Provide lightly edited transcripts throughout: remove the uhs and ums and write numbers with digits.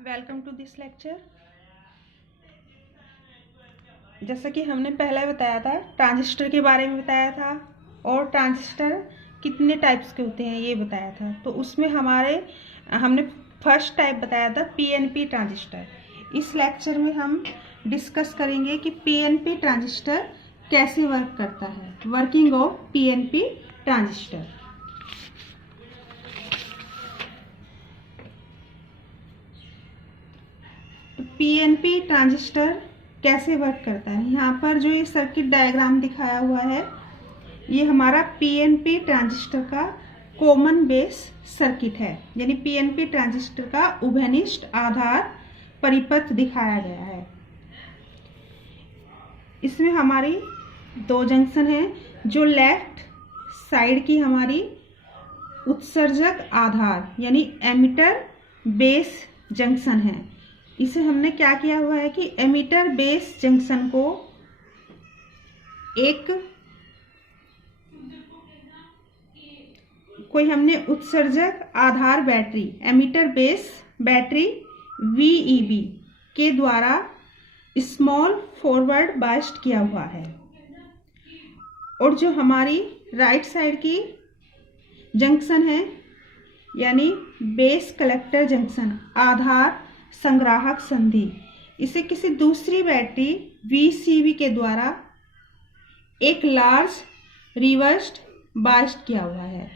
Welcome to this lecture. जैसा कि हमने पहले बताया था, ट्रांजिस्टर के बारे में बताया था और ट्रांजिस्टर कितने टाइप्स के होते हैं ये बताया था। तो उसमें हमने फर्स्ट टाइप बताया था पीएनपी ट्रांजिस्टर। इस लेक्चर में हम डिस्कस करेंगे कि पीएनपी ट्रांजिस्टर कैसे वर्क करता है, working of PNP transistor. PNP transistor कैसे वर्क करता है, यहाँ पर जो ये सर्किट डायग्राम दिखाया हुआ है ये हमारा पीएनपी ट्रांजिस्टर का कॉमन बेस सर्किट है, यानी पीएनपी ट्रांजिस्टर का उभयनिष्ठ आधार परिपथ दिखाया गया है। इसमें हमारी दो जंक्शन हैं, जो लेफ्ट साइड की हमारी उत्सर्जक आधार यानी एमिटर बेस जंक्शन है। इसे हमने क्या किया हुआ है कि एमिटर बेस जंक्शन को हमने उत्सर्जक आधार battery emitter base battery VEB के द्वारा स्मॉल फॉरवर्ड बायस्ड किया हुआ है। और जो हमारी राइट साइड की जंक्शन है यानी बेस कलेक्टर जंक्शन आधार संग्राहक संधि, इसे किसी दूसरी बैटरी VCB के द्वारा एक लार्ज रिवर्स्ड बायस्ड किया हुआ है।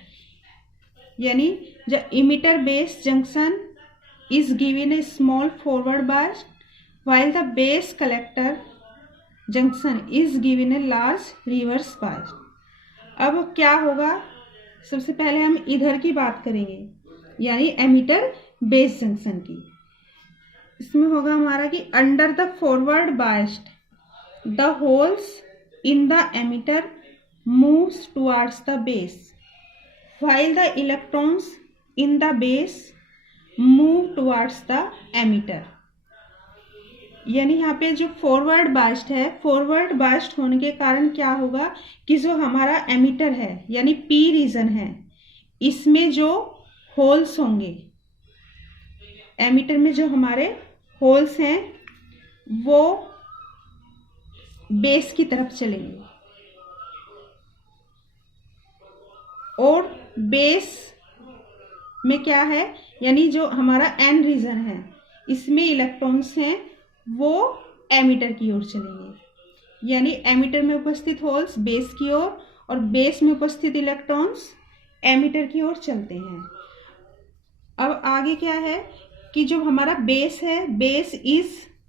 यानी the emitter base junction is given A small forward biased while the base collector junction is given a large reverse biased। अब क्या होगा, सबसे पहले हम इधर की बात करेंगे यानी एमिटर बेस जंक्शन की। इसमें होगा हमारा कि under the forward biased the holes in the emitter moves towards the base while the electrons in the base move towards the emitter। यानी यहाँ पे जो फॉरवर्ड बायस्ड है, फॉरवर्ड बायस्ड होने के कारण क्या होगा कि जो हमारा एमिटर है यानी P रीजन है, इसमें जो होल्स होंगे, एमिटर में जो हमारे होल्स हैं वो बेस की तरफ चलेंगे और बेस में क्या है यानी जो हमारा N रीजन है इसमें इलेक्ट्रॉन्स हैं वो एमिटर की ओर चलेंगे। यानी एमिटर में उपस्थित होल्स बेस की ओर और बेस में उपस्थित इलेक्ट्रॉन्स एमिटर की ओर चलते हैं। अब आगे क्या है कि जो हमारा बेस है, बेस इज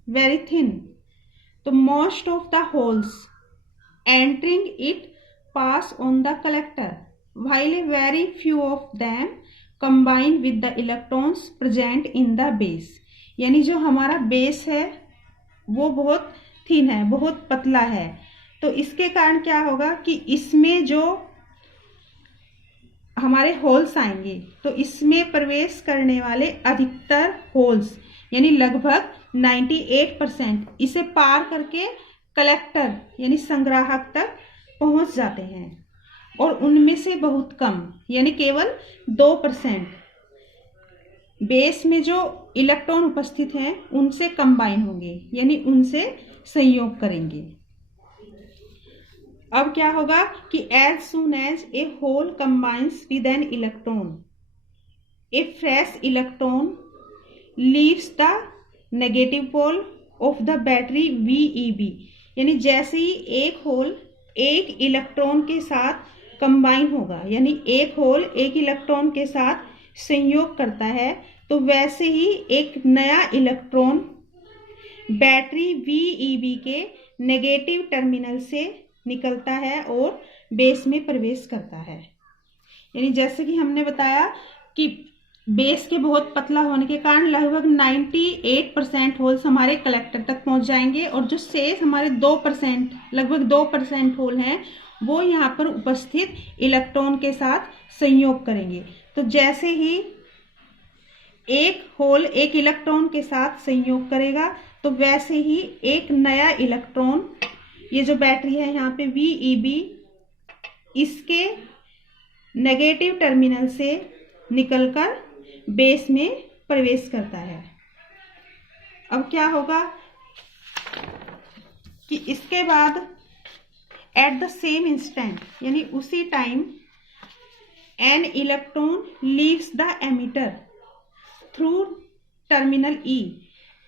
वेरी थिन, तो most of the holes entering it pass on the collector while a very few of them combine with the electrons present in the base। यानी जो हमारा बेस है वो बहुत थिन है, बहुत पतला है, तो इसके कारण क्या होगा कि इसमें जो हमारे होल्स आएंगे तो इसमें प्रवेश करने वाले अधिकतर होल्स यानी लगभग 98% इसे पार करके कलेक्टर यानी संग्राहक तक पहुंच जाते हैं और उनमें से बहुत कम यानी केवल 2% बेस में जो इलेक्ट्रॉन उपस्थित हैं उनसे कंबाइन होंगे यानी उनसे संयोग करेंगे। अब क्या होगा कि as soon as a hole combines with an electron a fresh electron leaves the negative pole of the battery VEB। यानी जैसे ही एक होल एक इलेक्ट्रॉन के साथ कंबाइन होगा यानी एक होल एक इलेक्ट्रॉन के साथ संयोग करता है, तो वैसे ही एक नया इलेक्ट्रॉन बैटरी VEB के नेगेटिव टर्मिनल से निकलता है और बेस में प्रवेश करता है। यानी जैसे कि हमने बताया कि बेस के बहुत पतला होने के कारण लगभग 98% होल्स हमारे कलेक्टर तक पहुंच जाएंगे और जो शेष हमारे 2% लगभग 2% होल हैं वो यहाँ पर उपस्थित इलेक्ट्रॉन के साथ संयोग करेंगे। तो जैसे ही एक होल एक इलेक्ट्रॉन के साथ संयोग करेगा तो वैसे ही एक नया इलेक्ट्रॉन, ये जो बैटरी है यहाँ पे VEB, इसके नेगेटिव टर्मिनल से निकलकर बेस में प्रवेश करता है। अब क्या होगा कि इसके बाद एट द सेम इंस्टेंट यानी उसी time an electron leaves the emitter through terminal E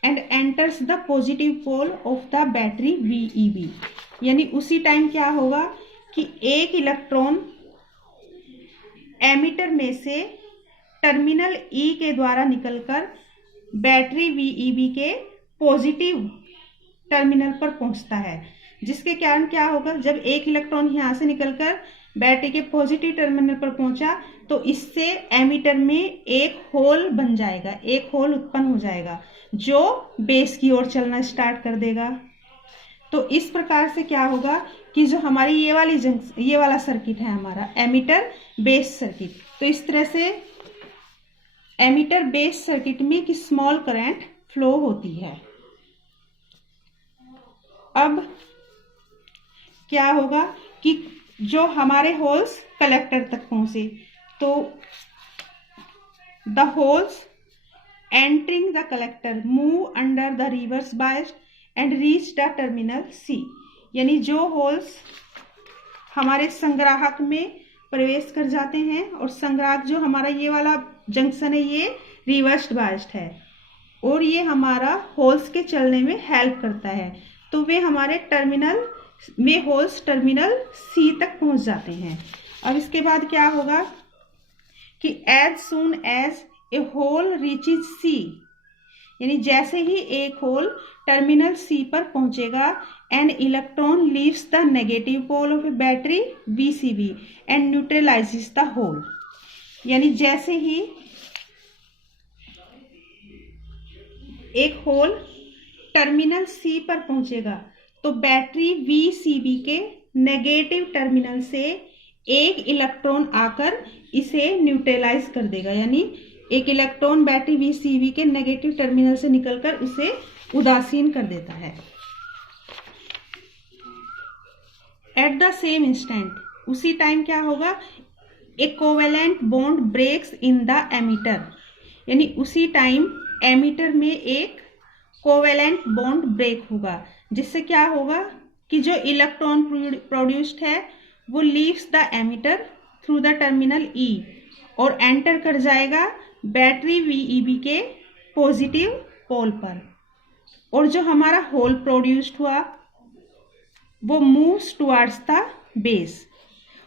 and enters the positive pole of the battery VEB। यानी उसी टाइम क्या होगा कि एक इलेक्ट्रॉन एमिटर में से टर्मिनल ई के द्वारा निकलकर बैटरी VEB के पॉजिटिव टर्मिनल पर पहुंचता है, जिसके कारण क्या होगा, जब एक इलेक्ट्रॉन यहां से निकलकर बैटरी के पॉजिटिव टर्मिनल पर पहुंचा तो इससे एमिटर में एक होल बन जाएगा, एक होल उत्पन्न हो जाएगा जो बेस की ओर चलना स्टार्ट कर देगा। तो इस प्रकार से क्या होगा कि जो हमारी ये वाला सर्किट है हमारा एमिटर बेस सर्किट, तो इस तरह से एमिटर बेस सर्किट में कि स्मॉल करंट फ्लो होती है। अब क्या होगा कि जो हमारे होल्स कलेक्टर तक पहुंचे तो the holes entering the collector move under the reverse biased and reach the terminal C। यानी जो होल्स हमारे संग्राहक में प्रवेश कर जाते हैं और संग्राहक जो हमारा ये वाला जंक्शन है ये रिवर्स बायस्ड है और ये हमारा होल्स के चलने में हेल्प करता है, तो वे हमारे टर्मिनल में होल्स टर्मिनल C तक पहुंच जाते हैं। अब इसके बाद क्या होगा कि as soon as a hole reaches C, यानी जैसे ही एक होल टर्मिनल C पर पहुंचेगा an electron leaves the negative pole of a battery VCB and neutralizes the hole. यानी जैसे ही एक होल टर्मिनल C पर पहुंचेगा तो बैटरी VCB के नेगेटिव टर्मिनल से एक इलेक्ट्रॉन आकर इसे न्यूट्रलाइज कर देगा, यानी एक इलेक्ट्रॉन बैटरी VCB के नेगेटिव टर्मिनल से निकलकर उसे उदासीन कर देता है। एट द सेम इंस्टेंट उसी टाइम क्या होगा, a covalent bond breaks in the emitter. यानी उसी टाइम एमिटर में एक कोवेलेंट बॉन्ड ब्रेक होगा, जिससे क्या होगा कि जो इलेक्ट्रॉन प्रोड्यूस्ड है वो leaves the emitter through the terminal E और एंटर कर जाएगा बैटरी VEB के पॉजिटिव पोल पर, और जो हमारा होल प्रोड्यूस्ड हुआ वो मूव्स टुवर्ड्स द बेस,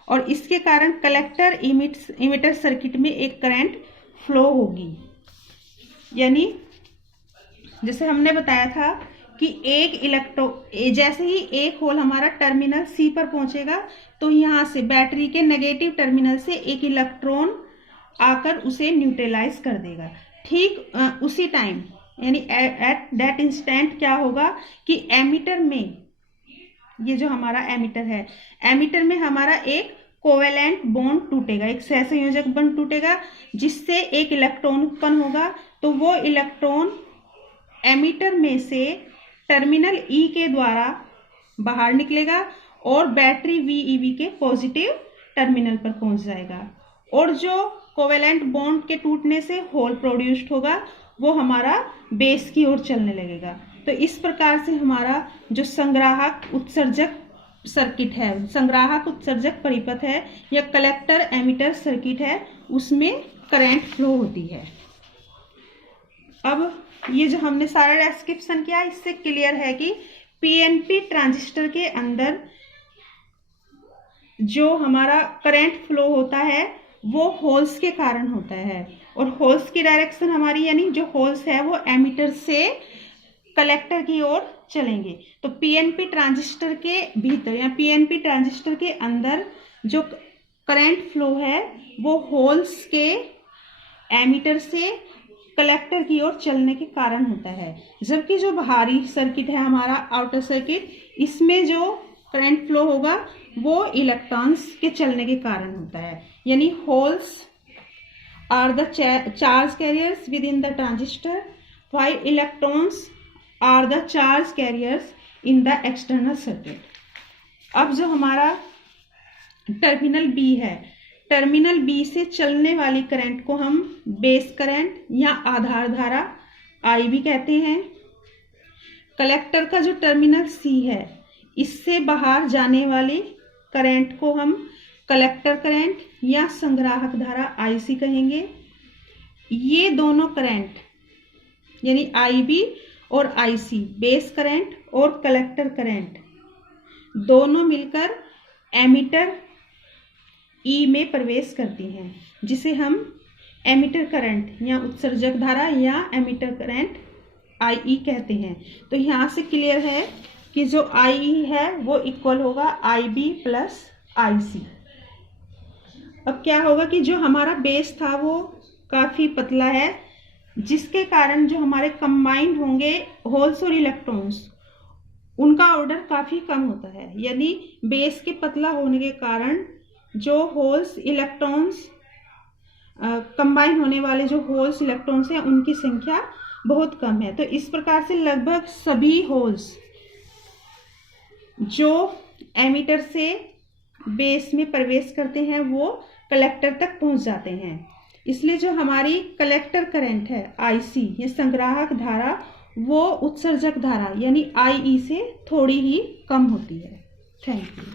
और इसके कारण कलेक्टर इमिटर सर्किट में एक करंट फ्लो होगी। यानी जैसे हमने बताया था कि जैसे ही एक होल हमारा टर्मिनल C पर पहुंचेगा तो यहाँ से बैटरी के नेगेटिव टर्मिनल से एक इलेक्ट्रॉन आकर उसे न्यूट्रलाइज कर देगा। ठीक उसी टाइम यानी एट दैट इंस्टेंट क्या होगा कि एमिटर में, ये जो हमारा एमिटर है, एमिटर में हमारा एक कोवेलेंट बॉन्ड टूटेगा, एक सहसंयोजक बॉन्ड टूटेगा जिससे एक इलेक्ट्रॉन उत्पन्न होगा। तो वो इलेक्ट्रॉन एमिटर में से टर्मिनल E के द्वारा बाहर निकलेगा और बैटरी VEB के पॉजिटिव टर्मिनल पर पहुंच जाएगा, और जो कोवेलेंट बॉन्ड के टूटने से होल प्रोड्यूस्ड होगा वो हमारा बेस की ओर चलने लगेगा। तो इस प्रकार से हमारा जो संग्राहक उत्सर्जक सर्किट है, संग्राहक उत्सर्जक परिपथ है या कलेक्टर एमिटर सर्किट है, उसमें करंट फ्लो होती है। अब ये जो हमने सारा डिस्क्रिप्शन किया इससे क्लियर है कि PNP ट्रांजिस्टर के अंदर जो हमारा करंट फ्लो होता है वो होल्स के कारण होता है, और होल्स की डायरेक्शन हमारी यानी जो होल्स है वो एमिटर से कलेक्टर की ओर चलेंगे। तो PNP ट्रांजिस्टर के भीतर या PNP ट्रांजिस्टर के अंदर जो करंट फ्लो है वो होल्स के एमिटर से कलेक्टर की ओर चलने के कारण होता है, जबकि जो बाहरी सर्किट है हमारा आउटर सर्किट, इसमें जो करंट फ्लो होगा वो इलेक्ट्रॉन्स के चलने के कारण होता है। यानी holes are the charge carriers with in the transistor while electrons are the charge carriers in the external circuit. अब जो हमारा टर्मिनल B है, टर्मिनल B से चलने वाली करंट को हम बेस करंट या आधार धारा I भी कहते हैं, कलेक्टर का जो टर्मिनल सी है, इससे बाहर जाने वाली करंट को हम कलेक्टर करंट या संग्राहक धारा आईसी कहेंगे। ये दोनों करंट यानी आईबी और आईसी, बेस करंट और कलेक्टर करंट, दोनों मिलकर एमीटर ई में प्रवेश करती हैं, जिसे हम एमीटर करंट या उत्सर्जक धारा या एमीटर करंट आई कहते हैं। तो यहाँ से क्लियर है कि जो आई है वो इक्वल होगा आई बी प्लस आई सी। अब क्या होगा कि जो हमारा बेस था वो काफ़ी पतला है, जिसके कारण जो हमारे कंबाइंड होंगे होल्स और इलेक्ट्रॉन्स, उनका ऑर्डर काफ़ी कम होता है। यानी बेस के पतला होने के कारण जो होल्स इलेक्ट्रॉन्स कंबाइन होने वाले जो होल्स इलेक्ट्रॉन्स हैं उनकी संख्या बहुत कम है। तो इस प्रकार से लगभग सभी होल्स जो एमीटर से बेस में प्रवेश करते हैं वो कलेक्टर तक पहुंच जाते हैं। इसलिए जो हमारी कलेक्टर करंट है आईसी या संग्राहक धारा, वो उत्सर्जक धारा यानी आईई से थोड़ी ही कम होती है। Thank you.